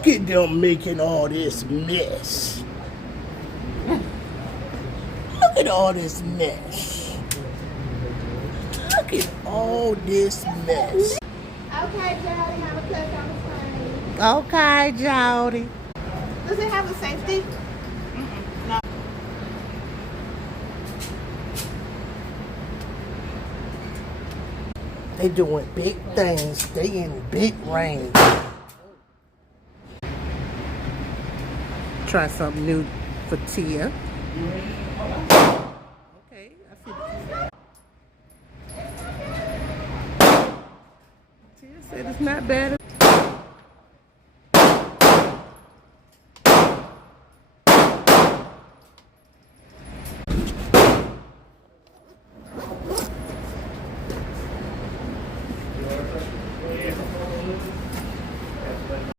Look at them making all this mess. Look at all this mess. Look at all this mess. Okay, Jody, have a click on the screen. Okay, Jody. Does it have a safety? No. They doing big things. They in big range. Try something new for Tia. Okay, I see. Tia said it's not bad.